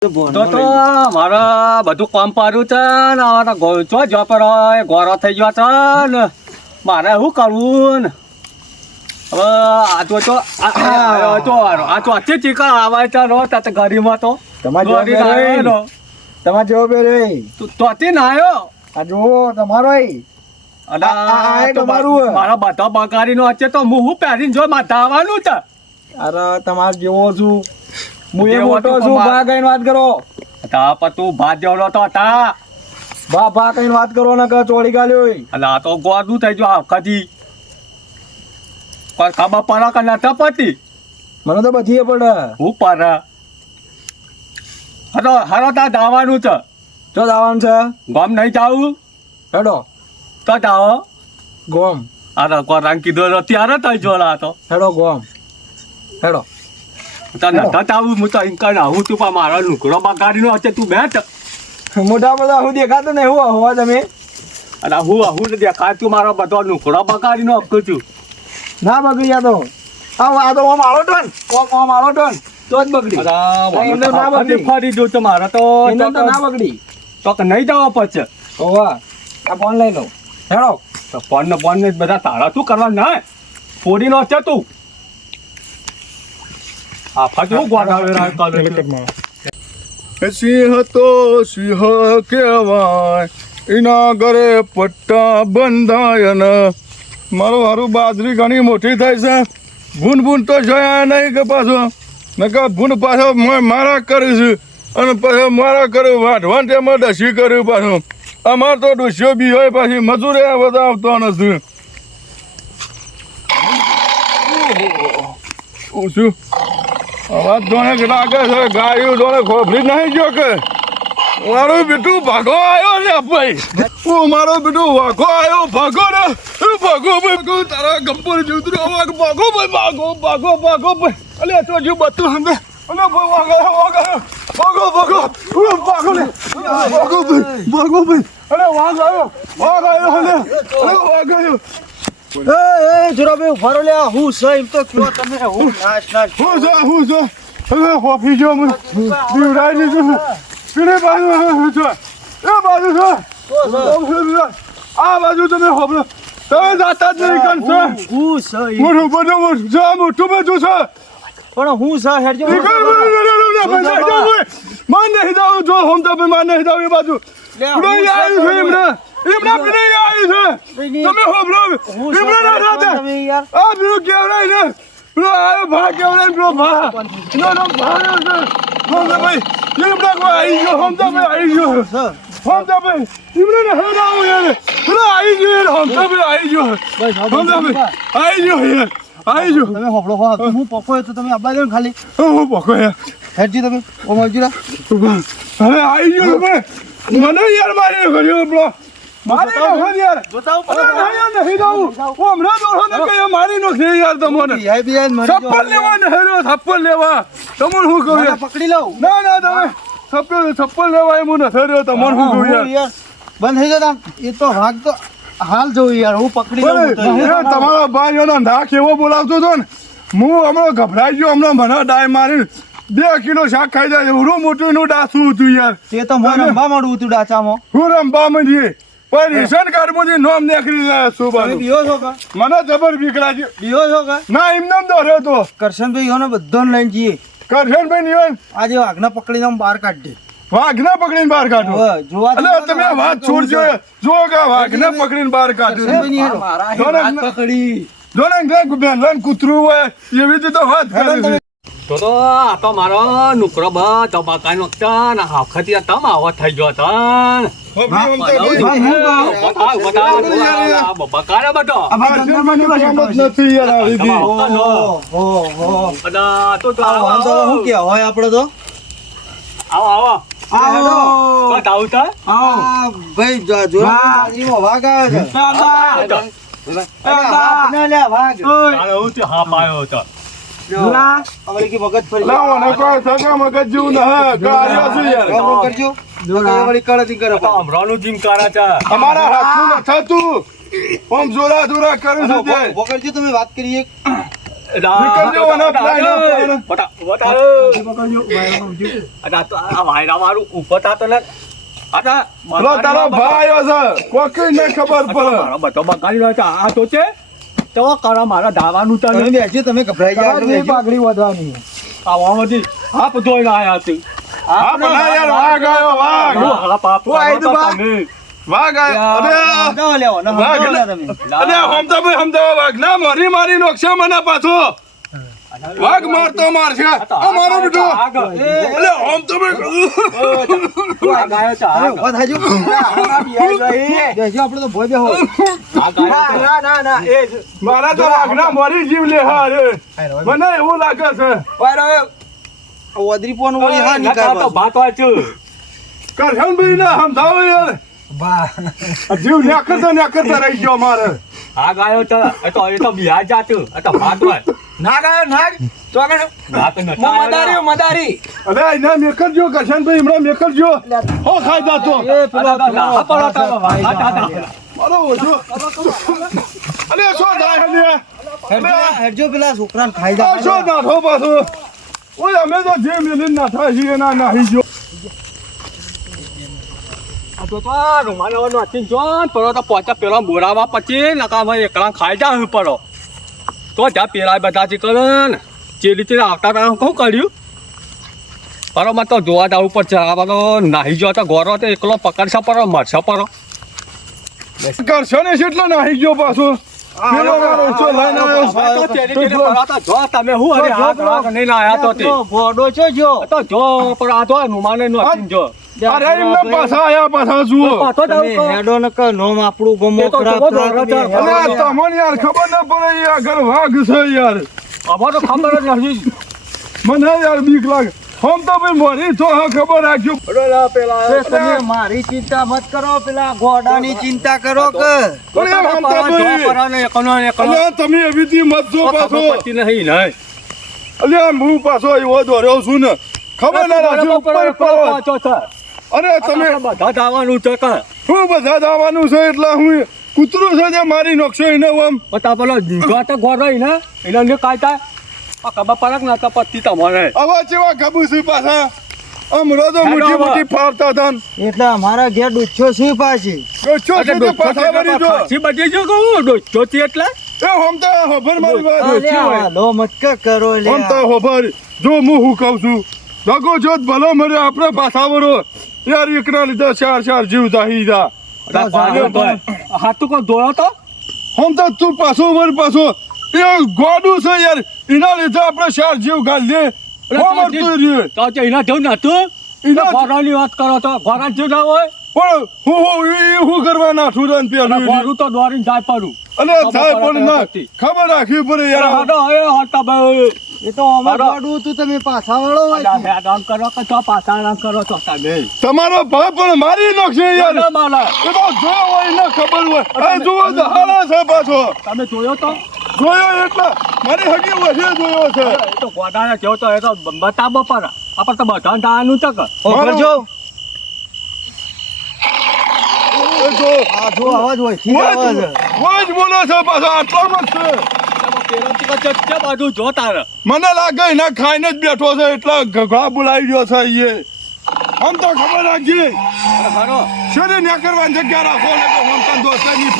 મારા બધું કામ પાડ્યું છે ને ચો જો પર ગોરો થઈ ગયો છે ને મારે શું કરવું ને હવે આ તો અતિ ચીકા આવે છે રો તા ગરીમાં તો તમારે જેવો પહેરે તો અતિ ના આવ્યો આ જુઓ તમારો મારા બધા બગાડી નો છે તો હું પહેરીને જો માથા આવવાનું છે. અરે તમારે જેવો છું હું એ મોટો છું ભા કઈ વાત કરો તા પર તું ભાત જેવડો તો હતા ભા કઈ વાત કરો ને કે ચોળી ગાલ્યો એટલે આ તો ગોડું થઈ ગયું આખથી કોઈ ખબર પડે કે નતા પડતી મને તો બધી પડે હું પડે હારો તા જવાનું છે જો જવાનું છે ગોમ નહીં જાવું હેડો તો જાઓ ગોમ અરે કોરાંગ કીધું ત્યારે થઈ જોલા તો હેડો ગોમ હેડો તને નતા આવું હું તો ઇન્કર આવું તું પણ મારો લુકડો બગાડીનો હશે તું બેઠ મોટા બધા હું દેખાતું ને હું હોવા તમે અને હું દેખાય તું મારો બધો લુકડો બગાડીનો આપું છું ના બગડી આ તો મારો ટન મારો ટન તો જ બગડી ફરી દઉં તો મારે તો ના બગડી તો નહીં જવા પછી હોવા આ ફોન લઈ લો હેડો ફોન ને બધા તારા શું કરવા ના ફોડીનો છે તું આ ફાટું ગોળાવે સિંહ તો સિંહ કહેવાય એના ઘરે પટ્ટા બંધાય ને મારું હારું બાજરી ઘણી મોટી થાય છે ભૂન તો જોયા નહીં કે પાછો નકા ભૂન પાછો મારા કરીશ અને પાછો મારા કર્યું વાઢવાન તેમાં ડસી કર્યું પાછું અમાર તો ડુસ્યો બી હોય પાછી મજૂરે બધા આવતો નથી શું અવાજ જોને લાગે છે ગાયું જોને ખોભરી નહીં જો કે મારું બેટું ભાગો આવ્યો ને ભાઈ મારો બેટું વાઘો આવ્યો ભાગો ને ભાગો તારા ગંપર જુદરો ભાગો ભાઈ ભાગો ભાઈ અલે તો જો બધું હંગે અને ભાગો ને ભાગો ભાઈ અરે વાઘ આવ્યો અલે વાઘ આવ્યો જોરાભાઈ ઉભારો લે હું છે એમ તો કયો તમે હું નાશ હું છે હવે હોફી જો મને દીવડાઈ દીધું પીડે બાજુ છે એ બાજુ છે આ બાજુ તમે હોબળો તમે જાતા જ નહીં કરશે હું છે મોટું બધું છે પણ હું છે હેડજો માન નહીં જાવ જો હમ તો માન નહીં જાવ એ બાજુ એમના પીને આવી છે તમે હોબળો એમના ના રાતે આ બીજું કેવડાય ને પેલો આવ્યો ભા કેવડાય પેલો ભા નો ભા છે ભાઈ એમના કોઈ આવી ગયો હમતા ભાઈ આવી ગયો હમતા ભાઈ એમને ને હેરાવું યાર પેલો આવી ગયો હમતા ભાઈ આવી ગયો હમતા ભાઈ આવી ગયો યાર આવી ગયો તમે હોબળો હું પકોય તો તમે આબા દે ખાલી હું પકો યાર હેડજી તમે ઓ મજુરા હવે આવી ગયો મને યાર મારી કર્યો બ્રો મારી નો યાર જોતાવ નહીં જાવું ઓ હમણાં દોડો ને કે મારી નો છે યાર તમને ચપ્પલ લેવા ને હેરો ચપ્પલ લેવા તમને હું કહું યાર પકડી લઉં ના તમે ચપ્પલ લેવા એમ નથી રહ્યો તમને હું કહું યાર બંધ થઈ જતા એ તો ભાગ તો હાલ જોઉં યાર હું પકડી લઉં તમારા ભાઈઓનો નાક એવો બોલાવતો હતો ને હું હમણાં ગભરાઈ ગયો હમણાં મને ડાય મારી 2 કિલો શાક ખાઈ જાય એવડું મોટું નું ડાસું હતું યાર તે તો મને રંબા માંડવું હતું ડાચામાં હું રંબા માંડીએ પણ રેશન કાર્ડ માંથી નોમ નીકળી રહ્યા શું બાજુ બીઓ છો કા મને જબર બીકડા છે બીઓ છો કા ના એમને દોર્યો તો કરશનભાઈ હોને બધાને લઈને જઈએ કરશનભાઈ નિયન આજે વાઘના પકડીને આમ બહાર કાઢ દે વાઘને પકડીને બહાર કાઢો જોવા એટલે તમે વાત છોડજો જો કે વાઘને પકડીને બહાર કાઢો પકડી જોને બેન કૂતરું હોય એવી રીતે તો વાત કરે છે તો આ તો મારો નુકરો બધો બગાડી નોખતા ને આખથી તમ આવો થઈ ગયો હતા બગાડે બધો નથી યાર શું કે હોય આપડે તો આવો ભાઈ જોરામાં વાઘ આવે છે હા પાયો હતો મગજ ફરી લાવો કોઈ સગા મગજ જેવું ન ગાળ્યો છે યાર કરજો વળી કળતી કરે હમણાંનું જીમ કારા છે અમારા હાથનું ન થતું ઓમ જોરા કરે છે તે વગરજો તમે વાત કરીએ નીકળજો અને પેલા વાયરાવાળું ઊભો થતો ને પેલો તારો ભાઈ આવ્યો છે કોકી ને ખબર પડે બધો બગાડી રહ્યો છે આ તો છે તો કરો મારે ધાવાનું તમે તને બેસજો, તમે ગભરાઈ જાઓ એટલે બેસજો. પાઘડી વધવાની આવામાંથી હાફ ધોઈને આયા હતી હા ભલા યાર વાઘ આવ્યો વાઘ હું આયુ તું બા? વાઘ આવ્યો સમજાવો લેવો, ને વાઘ સમજાવો ને- તમે. અરે હમદાભાઈ વાઘ ના મારી નોકશે મને પાછો વાઘ મારતો મારશે આ મારો બેટો અલે હમદાભાઈ તમે ઊભા થાજો. આ બિહાર ગઈ. બેસજો, આપણે તો ભોય બેહો. ના, ના, ના, એ જ. મારા તો વાઘના મોરી જીવ લે હારે મને એવું લાગે છે વાયરો, ઓદરી પોનું વળી હા નીકાળવા. ભાત વાંચ્યું કરશનભાઈ ને સમજાવો યાર બા. આ જીવ નેકરતા રહી ગયો મારે આ ગાયો છે એ તો બિહાર જાતું એ તો ભાત હોય ના ગાયો, ના. તો આગળ. ભાત નથી મદારી, મદારી. અરે એના મેકરજો કરશનભાઈ હમણાં મેકરજો હો ખાઈ જાતો એ પેલો મારો ઓછો અલે શું થાય હલે હેડજો, પેલા છોકરાને ખાઈ આ શું જા. નાઠો પાછો ઓય અમે તો જે મેલીને નાઠા છીએ ના નાહી ગયો પેલા બોરામાં પછી નકામાં એકલા ખાઈ જા પડો તો જ્યાં પેલા બધા જે કરે ને જે રીતે આવતા હતા શું કર્યું બરોબર તો જોવા જવું પડશે આ બધો નાહી ગયો તો ગોરો તો એકલો પકડશે પડો મરશે પડો કરશો ને કેટલો નાહી ગયો પાછો પેલો મારો ઓછો લઈને આવ્યો જો તમે હું અરે હાથ નહીં આયા તો તે ભોડો છો જો. તો જો પણ આ તો નુમાને નો જો અરે એમને પાછા આયા પાછા જુઓ પાછો તમે જાવ હેડો ને કે નોમ આપણું ગમો એ તો ખરાબ જબરો થાય. જબરો જબરો. અરે આ તમને યાર ખબર ના પડે યાર ઘર વાઘ છે યાર અમારે તો ખબર જ નથી મને યાર બીક લાગે હમ તો ભાઈ મોરી તો હા ખબર રાખ્યું એ તમે મારી ચિંતા મત કરો, પેલા ઘોડાની ચિંતા કરો કે. અરે હમ તો ભાઈ અલ્યા તમે એવી દી મત જો પાછો અલ્યા હું પાછો એવો દોર્યો છું ને ખબર ના રાખ્યું ઉપર પડો અરે તમે બધા દાવાનું છે કે હું બધા દાવાનું છે એટલે હું કૂતરું છે જે મારી નોકશો એને આમ બતા પેલો ગોતો ગોરો ને એને ને કાઢતા આ ખબર પડે ના તો પતિ તમારે આવા જેવા ગબુ છે પાછા આમ રોજો મુઠ્ઠી મુઠ્ઠી ફાડતા હતા ને એટલે અમારા ઘેર ડૂચ્છો શું પાછી. ડોચો છે તે પાછા વળી જો ખાસી બધી જો કહું ડોચોથી એટલે એ હમ તો ખબર મારી વાત અલ્યા, લો મત કે કરો લે. હમ તો ખબર જો હું કહું છું દગો જો ભલો મરે આપણે પાછા વરો યાર એકના લીધે ચાર જીવ જાહી જા હાથ તો કોઈ દોડો તો હમ તો તું પાછો વર પાછો એ ગોડું છે યાર એના લીધે આપણે ચાર જીવ ગાલ દે તું રહ્યું તો એના જેવું નતું એના- ગોરાની વાત કરો તો ગોરા જેવું ના હોય પણ હું કરવા નાઠું રન પેલું ગોરું તો દોડીને જાય પડું અને થાય પણ ના ખબર રાખવી પડે યાર એ તો અમાર ગોડું હતું, તમે પાછા વળો હોય. રંગ કરો કે તો પાછા રંગ કરો તો તમે તમારો ભાઈ પણ મારી નાખશે યાર ના માલા એ તો જો હોય ને ખબર હોય આ જુઓ તો હાલા છે પાછો તમે જોયો તો જોયો એટલે મારી હગી વધે જોયો છે એ તો ગોડાને કેવો તો એ તો બતાવો પર આપણે તો બધા દાવાનું છે કે ઓગળજો. એ જો આ જો અવાજ હોય ઠીક અવાજ. વજ બોલે છે પાછો આટલામાં જ છે પેલાથી કે ચચ્ચે બાજુ જો તારે મને લાગે એના ખાઈને જ બેઠો છે એટલે ઘગડા બોલાવી રહ્યો છે એ આમ તો ખબર રાખજે ખરો શરીર ને કરવાની જગ્યા રાખો ને તો હું તને દોસ્ત નહીં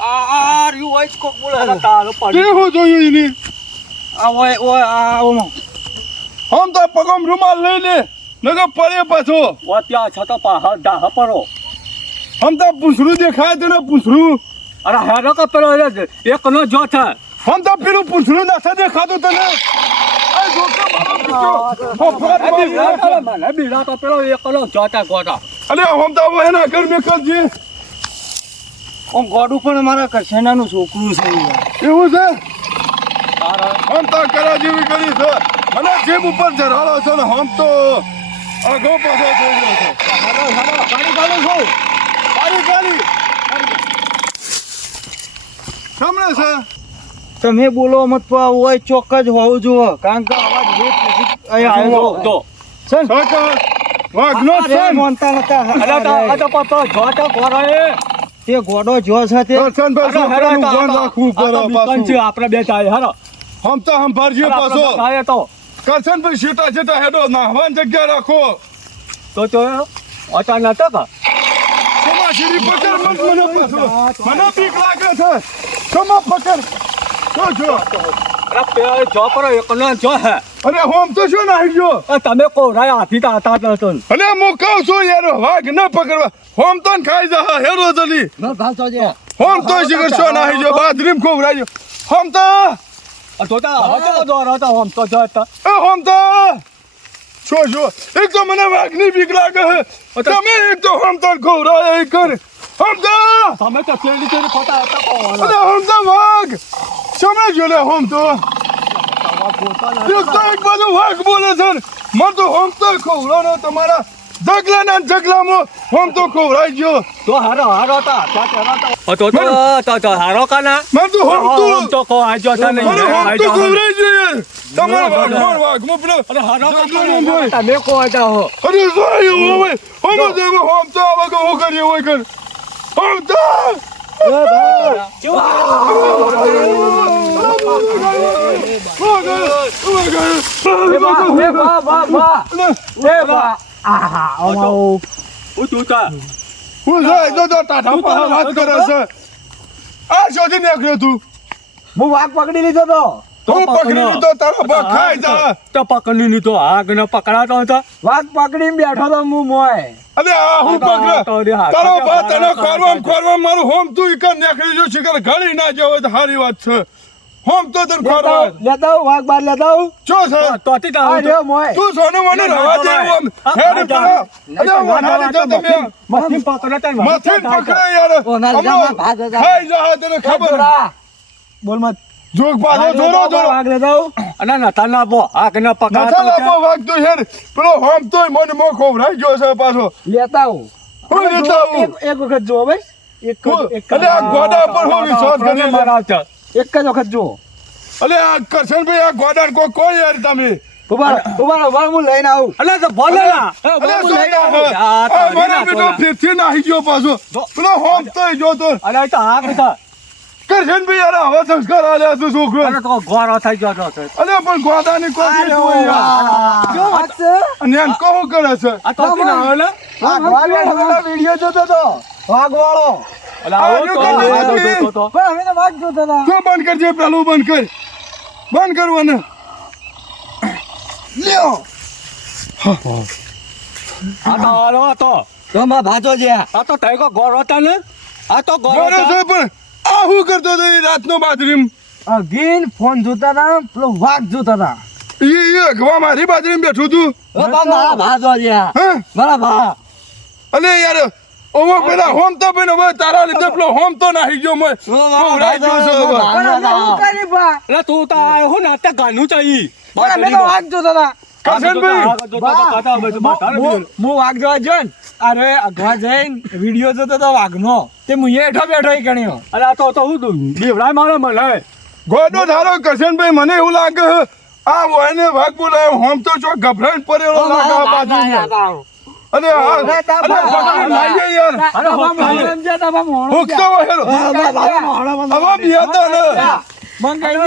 આ રહ્યું હોય જ કોક બોલે છે. તારો પડી કેવું જોયું એની આ હોય ઓય આ ઓમાં. આમ તો પગમ રૂમાલ લઈ લે નગર પડે પાછો ત્યાં છતાં પાહા ડાહ પરો આમ તો પૂંછડું દેખાય તો ને પૂંછડું અરે હેરો કે પેલો એક નો જો છે આમ તો પેલું પૂંછડું નથી દેખાતું તને આ જો કે મારો પીછો ફફડાટ મારી. મને બીડા તો પેલો એક નો જોતા ગોટા અરે આમ તો હવે એના ઘર મેં કરજે આમ ગોડું પણ મારા કરશનાનું છોકરું છે યાર. એવું છે આમ તો કરા જેવી કરી છે મને જીભ ઉપર જરાડો છે ને આમ તો આગો પાછો થઈ ગયો છે ગાડી ગાડું છું તારી ગાડી સામે છે તમે બોલો મત પા હોય ચોક જ હોવું જોઈએ, કારણ કે અવાજ વેટ નથી અહીંયા આવ્યો તો છે ને? સરકાર વાઘનો અરે સન માનતા નતા. અરે તો પપ્પા જોતા ગોરા એ તે ગોડો જો છે તે કરશનભાઈ છોકરાનું ધ્યાન રાખવું પડે પાછું આપણે બે થાય હારો હમ તો સંભાળજો પાછો થાય તો કરશનભાઈ છેટા હેડો નાહવાની જગ્યા રાખો તો અચાનક તો સમાશીરી પકડ મને પાછો મને બીક લાગે છે સમા પકડ જો અરે પેલા જો પર એકનો જો હે અરે હોમ તો શું નાહી ગયો તમે કોરાય હાથી તા હતા તો અરે હું કહું છું યાર વાઘ ન પકડવા હોમ તો ખાઈ જા હેરો જલ્દી ન ભાતો જે હોમ તો શિખર શું નાહી ગયો બાદરીમ ખોવરાઈ ગયો હોમ તો તો હમ તો જો હતા એ હોમ તો જો એક તો મને વાઘની બીક લાગે છે તમે એક તો હોમ તો ખોવરાય કર હોમ તો તમે તો કેડી કેડી ખોટા હતા અરે હોમ તો વાઘ સમજો લે હોમ તો એક બાજુ વાઘ બોલે છે મને તો હોમ તો ખોવરાનો તમારા જગલાના જગલામાં હોમ તો ખોવરાઈ ગયો તો હારો તો હારો કાના મને તો હોમ તો કો આજો તને મને હોમ તો ખોવરાઈ ગયો તમારા વાઘ મો પેલો અરે હારો જગલાનો ભાઈ. તમે કો આજા હો અરે જોયો હવે હોમ તો આવા કે હો કરી હોય કર હોમ તો હું જાય તો ટાટા પા વાત કરે છે આ શોધી નીકળ્યો તું હું વાઘ પકડી લીધો તો તું પકડી લીધો તારા પગ ખાઈ જા તો પકડી લીધો આગ ન પકડાતો હતો વાઘ પકડીને બેઠો તો હું મોય અરે આ હું પકડ તારો બા તને ખોરવામ મારું હોમ તું ઈકર નીકળી જો શિકર ઘડી ના જાવ તો સારી વાત છે હોમ તો તને ખોરવા લેતા આવું વાઘ બાર લેતા આવું ચો છે તો તી આ રહ્યો મોય તું સોને મને રવા દે એમ હેડ પેલા અરે વનાલી જો તમે મથી પકડતા માથે પકડે યાર વનાલીમાં ભાગ હતા. ખાઈ જા તને ખબર બોલ મત જોગ પાછો જોરો વાઘ લેતા આવું અને નતા ના બો આગ ન નથા પકડાતો લાપો વાગ તો હેડ પેલો હોમ તોય મને મો ખોવરાઈ ગયો છે પાછો લેતા આવું હું લેતા આવું? એક વખત જો ભાઈ અલે આ ગોડા પર હું વિશ્વાસ કરી લે મારા છે એક જ વખત જો અલે આ કરશનભાઈ આ ગોડાન કોઈ યાર તમે ઉભા હું લઈને આવું અલે તો બોલે ના અલે મને બેટો ફેરથી નાહી ગયો પાછો પેલો હોમ તોય જોતો અલે તો આગ હતા કરશનભાઈ યાર હવે સંસ્કાર આલ્યા તું છોકરો અરે તો ગોરો થઈ ગયો તો અલે પણ ગોડાની કોઈ જોઈ યાર કેવો વાત છે અને એમ કહું કરે છે આ તો તી ના આવે વિડીયો જોતો તો વાઘ વાળો અલે આવો તો પણ અમે તો વાઘ જોતા હતા તું બંધ કરજે પેલું બંધ કરવાને લ્યો આ તો હાલો તો તો માં ભાજો જે આ તો તઈ કો ગોરો હતા ને આ તો ગોરો ગોડો છે પણ આ હું કરતો હતો એ રાતનો બાજરીમ અગીન ફોન જોતા હતા પેલો વાઘ જોતા હતા એ અગવા મારી બાજરીમ બેઠું તું મારા ભાજો જે હા મારા ભા અલે યાર ઓવો પેલા હોમ તો બેન હવે તારા લીધે પેલો હોમ તો નાહી ગયો મોય ખોવરાઈ ગયો છે હવે. પણ અમે શું કરી બા અલે તું તો આયો હો ને તે ગાનું ચાઈ પણ અમે તો વાઘ જોતા હતા કરશનભાઈ હું વાઘ જોવા જોન અરે અગવા જઈને વિડીયો જોતો તો વાઘનો તે હું હેઠો બેઠો ઈ ગણ્યો અલે આ તો હું તું દેવરાય મારે મને ગોડો ધારો કરશનભાઈ મને એવું લાગે છે આ વયને વાઘ બોલાયો હોમ તો ચો ગભરાઈને પડેલો લાગે આ બાજુ અને પકડી નાઈ જાય યાર હુકતો હેરો હવે બિયાતા ને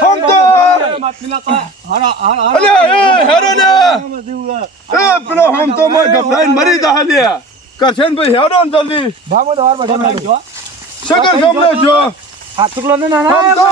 હોમ તો અલે એ હેરો ને એ પેલો હોમ તો મોય ગભરાઈને મરી જા લ્યા કરશનભાઈ હેરો ને જલ્દી ભામો દવાર બેઠા શકર ગમલે જો હાથ ટુકલો ને હોમ નાના તો